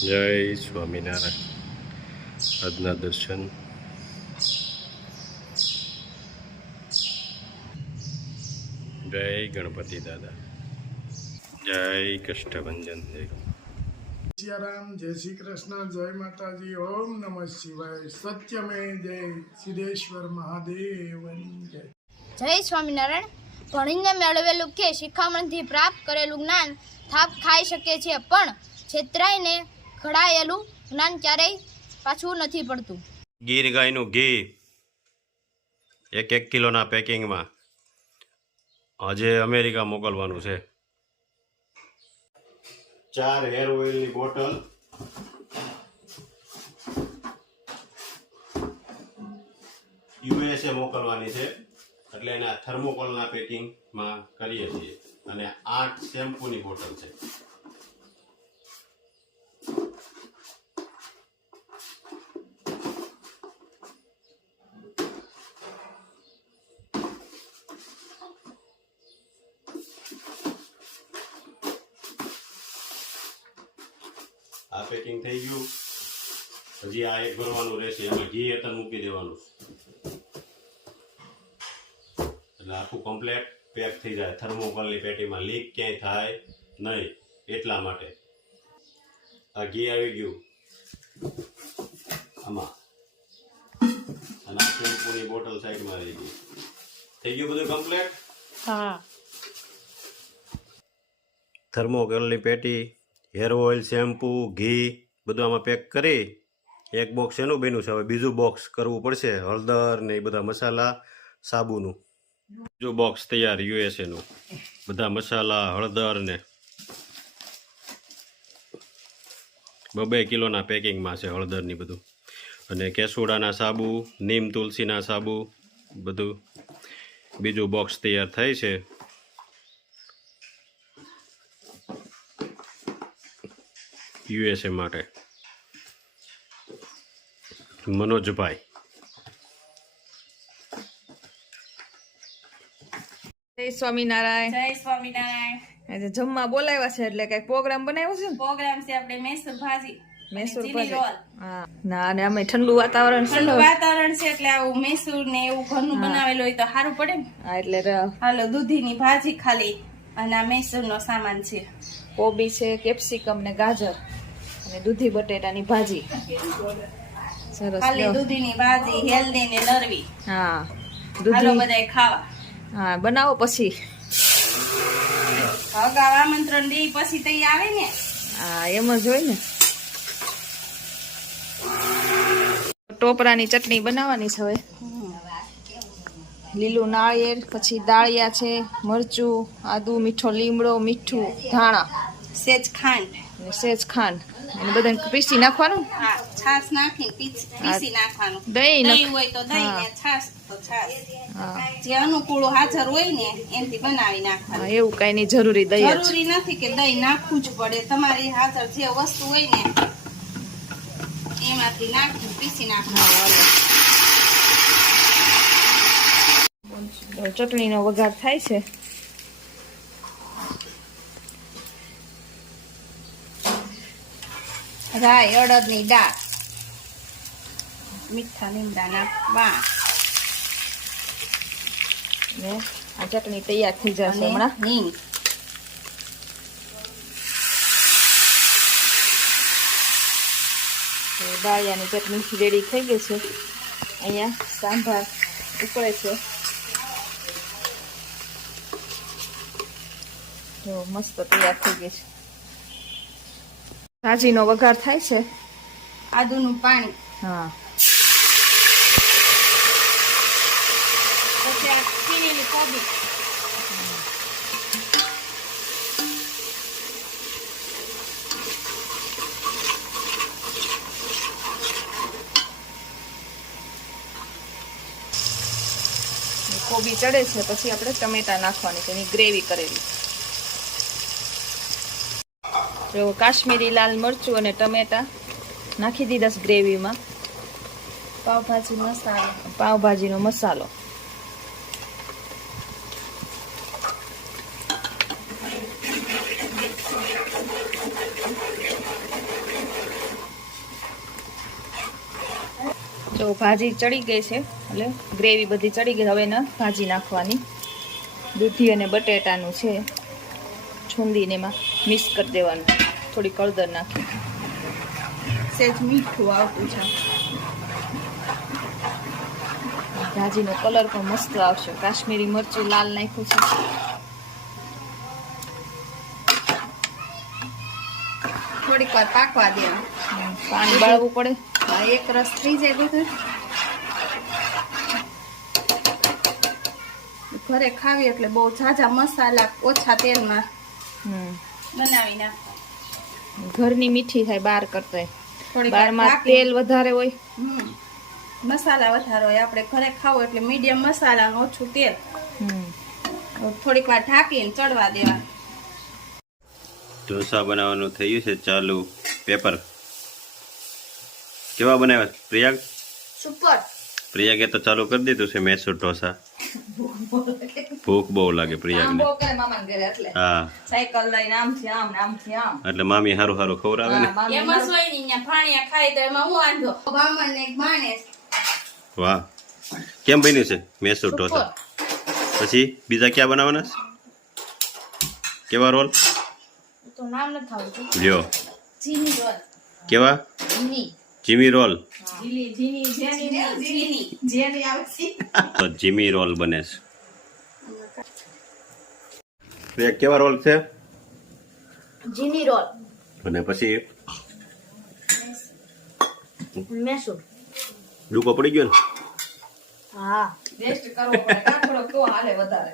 જય સ્વામિનારાયણ. આજના દર્શન. જય ગણપતિ દાદા. જય કષ્ટભંજન દેવ. સિયારામ, જય શ્રી કૃષ્ણ, જય માતાજી, ઓમ નમઃ શિવાય, સત્યમે જય સિદ્ધેશ્વર મહાદેવની જય. જય સ્વામિનારાયણ. ભણીને મેળવેલું કે શિખામણથી પ્રાપ્ત કરેલું જ્ઞાન થાપ ખાઈ શકે છે, પણ છેતરાઈને ઘડાયેલું જ્ઞાન ક્યારેય પાછું નથી પડતું. ગીર ગાયનું ઘી 1 કિલોના પેકિંગમાં આજે અમેરિકા મોકલવાનું છે. 4 હેર ઓઇલની બોટલ, યુએસએ મોકલવાની છે, એટલે એના થર્મોકોલના પેકિંગમાં કરીએ છીએ. અને 8 શેમ્પૂની બોટલ છે. આ પેકિંગ થઈ ગયું. હજી આ એક ભરવાનું રહેશે, એમાં ઘી એતન મૂકી દેવાનું, એટલે આખું કમ્પ્લેટ પેક થઈ જાય. થર્મોકોલની પેટીમાં લીક ક્યાંય થાય નહીં, એટલા માટે. આ ઘી આવી ગયું આમાં, અને આ શેમ્પૂની બોટલ સાઈડમાં રહી ગઈ. થઈ ગયું બધું કમ્પ્લેટ. હા, થર્મોકોલની પેટી, હેર ઓઇલ, શેમ્પૂ, ઘી બધું આમાં પેક કરી એક બોક્સ એનું બન્યું છે. હવે બીજું બોક્સ કરવું પડશે, હળદર ને એ બધા મસાલા, સાબુનું. બીજું બોક્સ તૈયાર યુએસએનું, બધા મસાલા, હળદર ને 2 કિલોના પેકિંગમાં છે હળદરની બધું. અને કેસુડાના સાબુ, નીમ તુલસીના સાબુ બધું. બીજું બોક્સ તૈયાર થાય છે. યુએસએ માટે મનોજભાઈ. જય સ્વામિનારાયણ. જય સ્વામિનારાયણ. આજે જમવા બોલાવ્યા છે એટલે કઈક પ્રોગ્રામ બનાવ્યો છે ને? પ્રોગ્રામ છે આપણે મૈસૂર ભાજી, મૈસૂર ચીલી ભાજી. રોલ. હા ના, અને અમે ઠંડુ વાતાવરણ છે ઠંડુ ને. વાતાવરણ છે એટલે આવું મૈસૂર ને એવું ઘરનું બનાવેલું હોય તો સારું પડે ને. હા, એટલે હાલો દૂધીની ભાજી ખાલી, અને આ મૈસૂર નો સામાન છે. કોબી છે, કેપ્સિકમ ને ગાજર અને દૂધી બટેટાની ભાજી. સરસ. ખાલી લ્યો. દૂધીની ભાજી, હેલ્ધી ને નરવી. હા હાલો દૂધી. બધાય ખાવા. હા બનાવો પછી. અગાઉ આમંત્રણ દે પછી તઈ આવે ને. હા એમ જ હોય ને. ટોપરાની ચટણી બનાવવાની છે હવે. લીલું નાળિયેર, પછી દાળિયા છે, મરચું, આદુ, મીઠો લીમડો, મીઠું, ધાણા સેજ ખાંડ, અને સેજ ખાંડ, એને બધાને પીસી નાખવાનું. હા છાશ નાખીને પીસી નાખવાનું. દહીં દહીં હોય તો દહીં ને છાશ તો છાશ. હા જે અનુકૂળ હાજર હોય ને એનાથી બનાવી નાખવાનું. હા, એવું કઈ નહીં, જરૂરી દહીં જ. જરૂરી નથી કે દહીં નાખવું જ પડે. તમારી હાજર જે વસ્તુ હોય ને એમાંથી નાખી પીસી નાખવાનું. ચટણીનો વઘાર થાય છે. રાઈ, અડદની દાળ, મીઠા લીમડા નાખવા, ને આ ચટણી તૈયાર થઈ જશે અને હમણાં. હિંગ. તો દાળિયાની ચટણી રેડી થઈ ગઈ છે. અહીંયા સાંભાર ઉકળે છે. જો મસ્ત તૈયાર થઈ ગઈ છે. ભાજીનો વઘાર થાય છે. આદુનું પાણી, હા પછી આ છીણેલી કોબી, કોબી ચડે છે પછી આપણે ટમેટા નાખવાની છે, એની ગ્રેવી કરેલી. જો કાશ્મીરી લાલ મરચું અને ટમેટા નાખી દીધા છે ગ્રેવીમાં. પાવભાજી મસાલો, પાવભાજીનો મસાલો, જો ભાજી ચડી ગઈ છે, એટલે ગ્રેવી બધી ચડી ગઈ. હવે ને ભાજી નાખવાની. દૂધી અને બટેટાનું છે, છૂંદીને એમાં મિક્સ કરી દેવાનું. થોડી હળદર નાખી. સેજ મીઠું આવતું છે. ભાજીનો કલર પણ મસ્ત આવશે. કાશ્મીરી મરચું લાલ નાખ્યું છે. થોડીક વાર પાકવા દેવા. પાણી બાળવું પડે. હા, એક રસ થઈ જાય બધું. ઘરે ખાવી એટલે બહુ ઝાઝા મસાલા ઓછા તેલમાં બનાવી નાખ. ઘરની મીઠી થાય બહાર કરતા. થોડીક વાર બહારમાં ઢાંકી. તેલ વધારે હોય. મસાલા વધારે હોય. આપણે ઘરે ખાવું એટલે મીડિયમ મસાલા ને ઓછું તેલ. થોડીક વાર ઢાંકીને ચડવા દેવા. ઢોસા બનાવવાનું થયું છે ચાલુ. પેપર કેવા બનાવ્યા પ્રિયાગ? સુપર. પ્રિયાગે તો ચાલુ કરી દીધું છે મૈસૂર ઢોસા. ભૂખ બહુ લાગે પ્રિયાગને. હા, સાયકલ લઈને આમથી આમ ને આમથી આમ. એટલે મામી હારું હારું ખવડાવે ને. એમાં સોય ની ફાણિયા ખાઈ તો એમાં હું વાંધો. બામણ ને એક માણસ. વાહ, કેમ બન્યું છે મૈસૂર ઢોસા? પછી બીજા ક્યાં બનાવવાના છે? કેવા રોલ? તો નામ નથી આવતું. લ્યો, જીની રોલ. કેવા? Jimmy role. જેની આવતી. તો જીમી રોલ બને છે. પ્રિયા, કેવા રોલ છે? જીની રોલ. અને પછી મૈસૂર. ડૂકો પડી ગયો ને? હા. રેસ્ટ કરવો પડે. કાં થોડોક તો હાલે વધારે.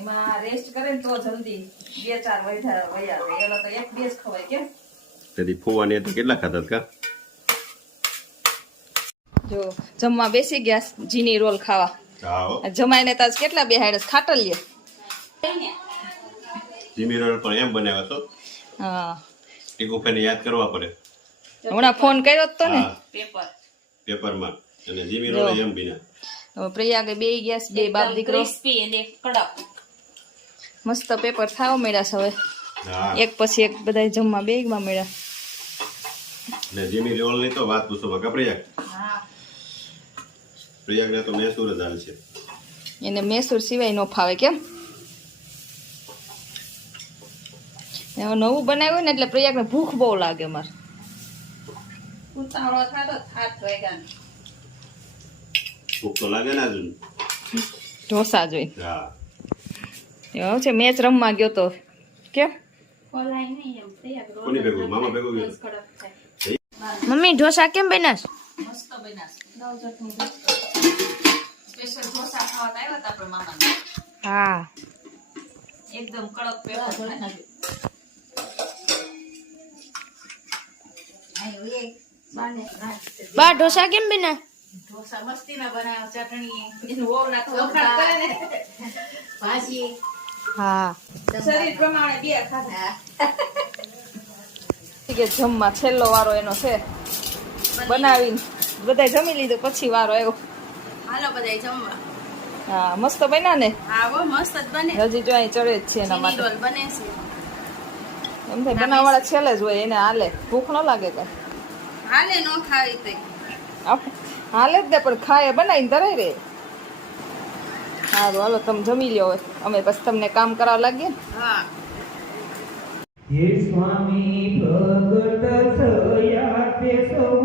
એમાં રેસ્ટ કરે ને તો જલ્દી 2-4 વૈયા જાય. એલો તો 1-2 જ ખવાય. કેમ તેથી ફૂવાની તો કેટલા ખાતા હતા કા? જો જમવા બેસી ગયા જીની રોલ ખાવા. જમાઈને તાજ કેટલા બેહાડે ખાટલીએ. જીમી રોલ પણ એમ બનાવ્યો તો. હા, ટીકુફાને યાદ કરવા પડે. હમણાં ફોન કર્યો તો ને હા, પેપરમાં. અને જીમી રોલ એમ બીના. હવે પ્રિયાગે બે ગયા છે, બે બાપ દીકરો. ક્રિસ્પી અને કડક. મસ્ત પેપર થાવ મળ્યા છે. હવે હા, એક પછી એક બધા જમવા બેગમાં મળ્યા. ને જીમી રોલ ની તો વાત પૂછો માં કપ્રિયા. હા. પ્રિયાગને તો મૈસૂર જ હાલ છે. એને મૈસૂર સિવાય ન ફાવે. કેમ હવે નવું બનાવ્યું ને એટલે પ્રિયાગને ભૂખ બહુ લાગે. મારે ઉતાવળો થાતો થાક વાગ્યા. ભૂખ તો લાગે ને હજુ. ઢોસા જોઈ હા, એવું છે. મેચ રમવા ગયો તો. કેમ ખોલાય નહીં એમ તૈયાર રોલ. કોની ભેગું? મામા ભેગું ગયો? કડક થાય. મમ્મી ઢોસા કેમ બન્યા છે? મસ્ત બન્યા સ્પેશિયલ ઢોસા ખાવા આવ્યા હતા આપણા મામા. હા. એકદમ કડક પેપર બનાવ્યું. બા ઢોસા કેમ બન્યા? ઢોસા મસ્તીના બનાવ્યા. ચટણી એનું ઓવ નાખો. વખાણ કરે ને. ભાજી હા. શરીર પ્રમાણે બે ખાધા. કે જમવા છેલ્લો વારો એનો છે. બનાવીને બધા જમી લીધું પછી વારો આવ્યો. હાલો બધાય જમવા. હા, મસ્ત બન્યા ને. હા બહુ મસ્ત જ બને. હજી જો અહીં ચડે જ છે એના ચીની માટે. રોલ બને છે. એમ થાય બનાવવાળા છેલ્લે જ હોય. એને હાલે ભૂખ ન લાગે કઈ. હાલે નો ખાવી તોય. હાલે જ ને, પણ ખાય બનાવીને ધરાય રે. સારું હાલો તમે જમી લ્યો. હવે અમે પછી તમને કામ કરાવવા લાગીએ ને. હા. હે સ્વામી પ્રગટ થયા તે સૌ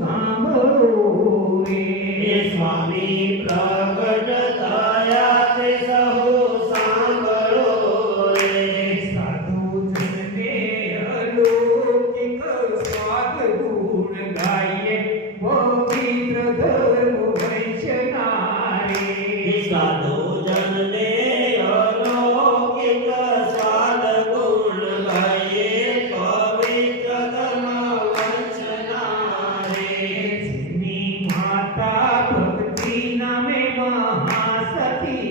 સાંભળો રે. હે સ્વામી પ્રગટ થયા તે સૌ સાંભળો રે. સાધુ જનને અલૌકિક સ્વાદ ગુણ ગાઈએ પવિત્ર ધર્મ વૈષ્ણના રે. સાધુ જનને અલૌકિક સ્વાદ ગુણ ગાઈએ પવિત્ર ધર્મ વંચના રે. જેની માતા ભક્તિ નામે મહાસતી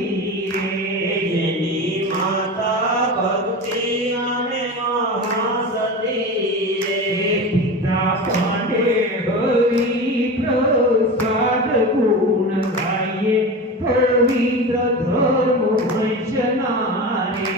રે. જેની માતા ભક્તિ નામે મહાસતી રે. પિતા પાંડે હરિ પ્રસાદ ગુણ ગાઈએ પવિત્ર ધર્મ વંચના રે.